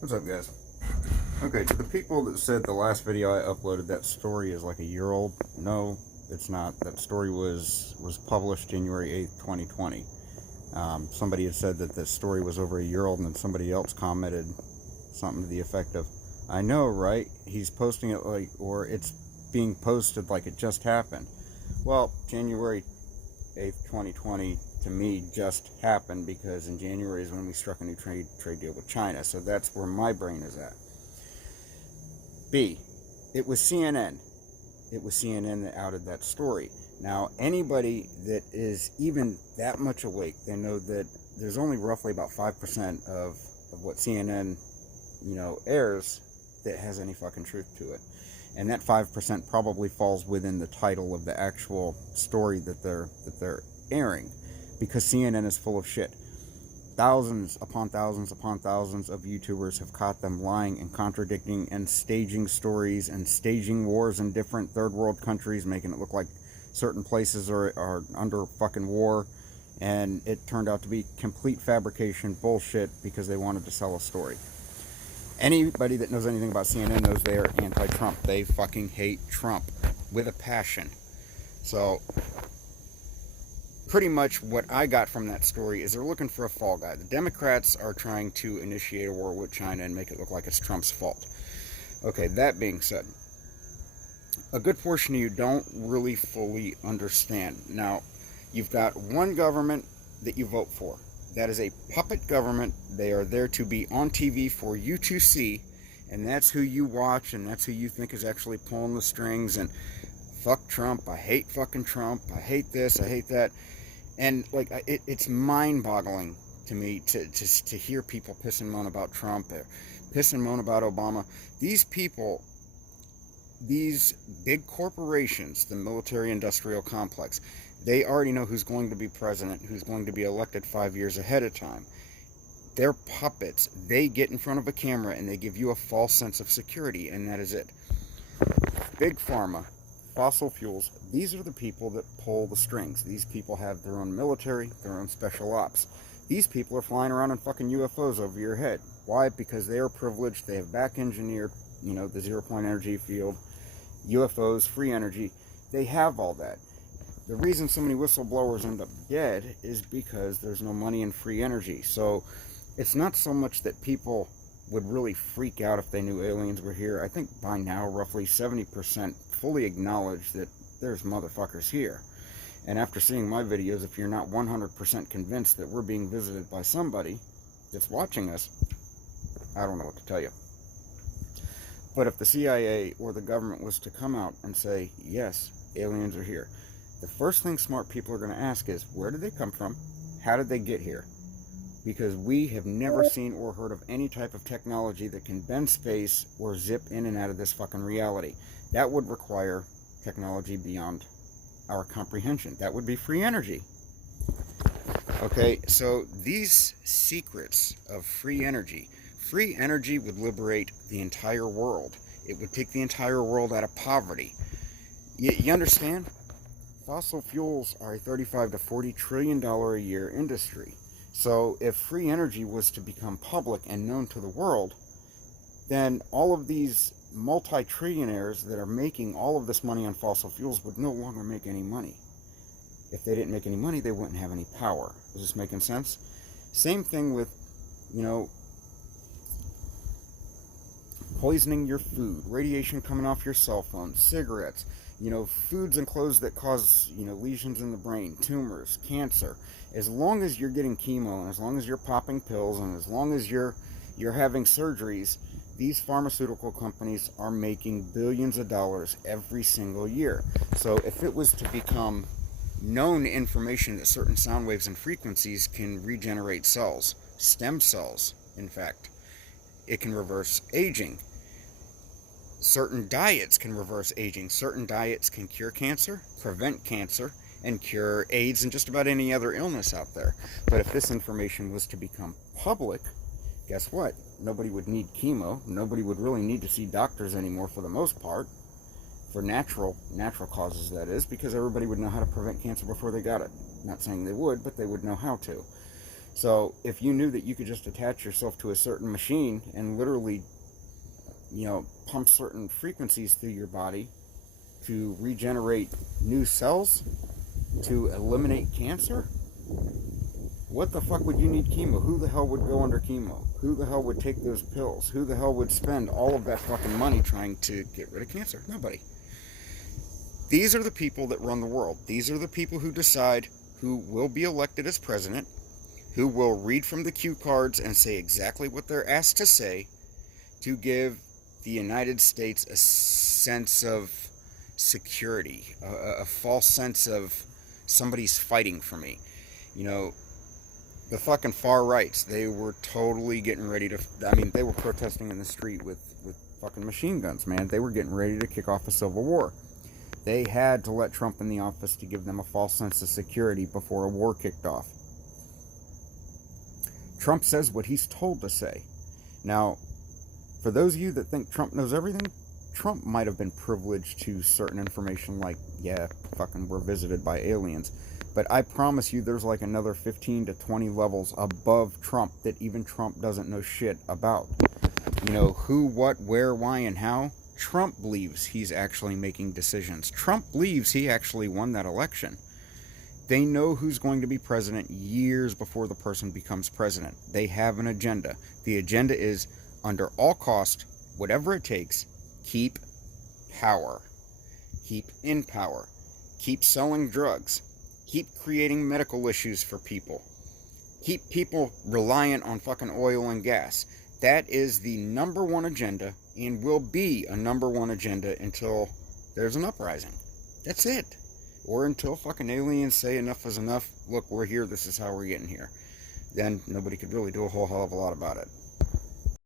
What's up, guys? Okay, to the people that said the last video I uploaded, that story is like a year old. No, it's not. That story was published January 8th, 2020. Somebody had said that this story was over a year old, and then somebody else commented something to the effect of, I know, right? He's posting it like, or it's being posted like it just happened. Well, January 8th, 2020, to me, just happened because in January is when we struck a new trade deal with China. So that's where my brain is at. B, it was CNN. It was CNN that outed that story. Now, anybody that is even that much awake, they know that there's only roughly about 5% of what CNN, airs that has any fucking truth to it. And that 5% probably falls within the title of the actual story that they're airing, because CNN is full of shit. Thousands upon thousands upon thousands of YouTubers have caught them lying and contradicting and staging stories and staging wars in different third world countries, making it look like certain places are under fucking war, and it turned out to be complete fabrication bullshit because they wanted to sell a story. Anybody that knows anything about CNN knows they are anti-Trump. They fucking hate Trump with a passion. So pretty much what I got from that story is they're looking for a fall guy. The Democrats are trying to initiate a war with China and make it look like it's Trump's fault. Okay, that being said, a good portion of you don't really fully understand. Now, you've got one government that you vote for. That is a puppet government. They are there to be on TV for you to see, and that's who you watch, and that's who you think is actually pulling the strings. And fuck Trump, I hate fucking Trump, I hate this, I hate that. And like, it's mind-boggling to me to hear people piss and moan about Trump, or piss and moan about Obama. These people, these big corporations, the military-industrial complex, they already know who's going to be president, who's going to be elected 5 years ahead of time. They're puppets. They get in front of a camera and they give you a false sense of security, and that is it. Big Pharma, fossil fuels, these are the people that pull the strings. These people have their own military, their own special ops. These people are flying around in fucking UFOs over your head. Why? Because they are privileged. They have back engineered, the zero-point energy field, UFOs, free energy. They have all that. The reason so many whistleblowers end up dead is because there's no money in free energy. So it's not so much that people would really freak out if they knew aliens were here. I think by now roughly 70% fully acknowledge that there's motherfuckers here. And after seeing my videos, if you're not 100% convinced that we're being visited by somebody that's watching us, I don't know what to tell you. But if the CIA or the government was to come out and say, yes, aliens are here, the first thing smart people are going to ask is, where did they come from? How did they get here? Because we have never seen or heard of any type of technology that can bend space or zip in and out of this fucking reality. That would require technology beyond our comprehension. That would be free energy. Okay, so these secrets of free energy would liberate the entire world. It would take the entire world out of poverty. You understand? Fossil fuels are a $35 to $40 trillion a year industry. So if free energy was to become public and known to the world, then all of these multi-trillionaires that are making all of this money on fossil fuels would no longer make any money. If they didn't make any money, they wouldn't have any power. Is this making sense? Same thing with, poisoning your food, radiation coming off your cell phone, cigarettes, foods and clothes that cause, lesions in the brain, tumors, cancer. As long as you're getting chemo, and as long as you're popping pills, and as long as you're having surgeries, these pharmaceutical companies are making billions of dollars every single year. So if it was to become known information that certain sound waves and frequencies can regenerate cells, stem cells, in fact, it can reverse aging. Certain diets can reverse aging. Certain diets can cure cancer, prevent cancer, and cure AIDS and just about any other illness out there. But if this information was to become public, guess what? Nobody would need chemo. Nobody would really need to see doctors anymore for the most part. For natural causes, that is, because everybody would know how to prevent cancer before they got it. Not saying they would, but they would know how to. So if you knew that you could just attach yourself to a certain machine and literally, pump certain frequencies through your body to regenerate new cells, to eliminate cancer, what the fuck would you need chemo? Who the hell would go under chemo? Who the hell would take those pills? Who the hell would spend all of that fucking money trying to get rid of cancer? Nobody. These are the people that run the world. These are the people who decide who will be elected as president, who will read from the cue cards and say exactly what they're asked to say to give the United States a sense of security, a false sense of somebody's fighting for me. The fucking far rights, they were totally getting ready to, they were protesting in the street with fucking machine guns, man. They were getting ready to kick off a civil war. They had to let Trump in the office to give them a false sense of security before a war kicked off. Trump says what he's told to say. Now, for those of you that think Trump knows everything, Trump might have been privileged to certain information like, yeah, fucking we're visited by aliens. But I promise you there's like another 15 to 20 levels above Trump that even Trump doesn't know shit about. Who, what, where, why, and how. Trump believes he's actually making decisions. Trump believes he actually won that election. They know who's going to be president years before the person becomes president. They have an agenda. The agenda is, under all cost, whatever it takes, keep power. Keep in power. Keep selling drugs. Keep creating medical issues for people. Keep people reliant on fucking oil and gas. That is the number one agenda and will be a number one agenda until there's an uprising. That's it. Or until fucking aliens say enough is enough. Look, we're here. This is how we're getting here. Then nobody could really do a whole hell of a lot about it.